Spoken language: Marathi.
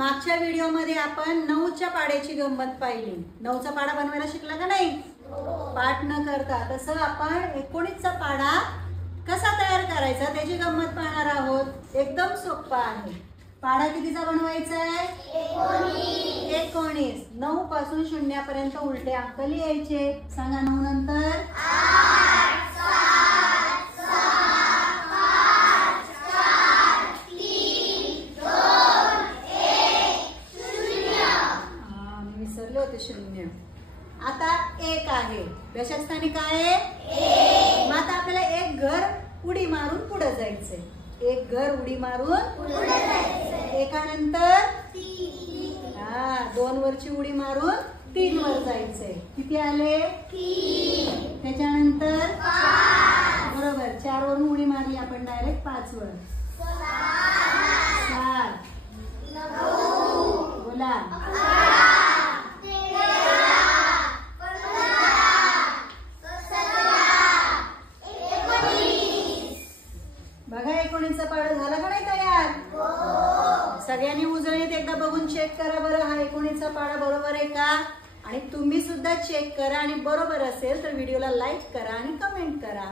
मागच्या व्हिडिओमध्ये आपण 9च्या पाढ्याची गंमत पाहिली। 9चा पाढा बनवायला शिकला का नाही? पाठ न करता तसं आपण 19चा पाढा कसा तयार करायचा त्याची गंमत पाहणार आहोत। एकदम सोपा आहे। पाढा कितीचा बनवायचा आहे? 19। 9 पासून 0 पर्यंत उलटे अंक लिहायचे। सांगा 9 नंतर 8 7 6 5 4 3 2 1 0। मी विसरले होते 0। आता 1 आहे। दशक स्थानी काय आहे? 1। मग आता आपल्याला एक घर उडी मारून पुढे जायचंय। एक घर उडी मारून पुढे जायचंय। एकानंतर 3। 2 वरची उडी मारून 3 वर जायचंय। किती आले? 3। त्याच्यानंतर 5। बरोबर 4 वरून उडी मारली आपण डायरेक्ट 5 वर। 7 9 बोला 19चा पाढा झाला का नाही तयार? सगळ्यांनी उजळणीत एकदा बघून चेक करा बरं, हा 19चा पाढा बरोबर आहे का? आणि तुम्ही सुद्धा चेक करा आणि बरोबर असेल तर व्हिडिओला लाईक करा आणि कमेंट करा।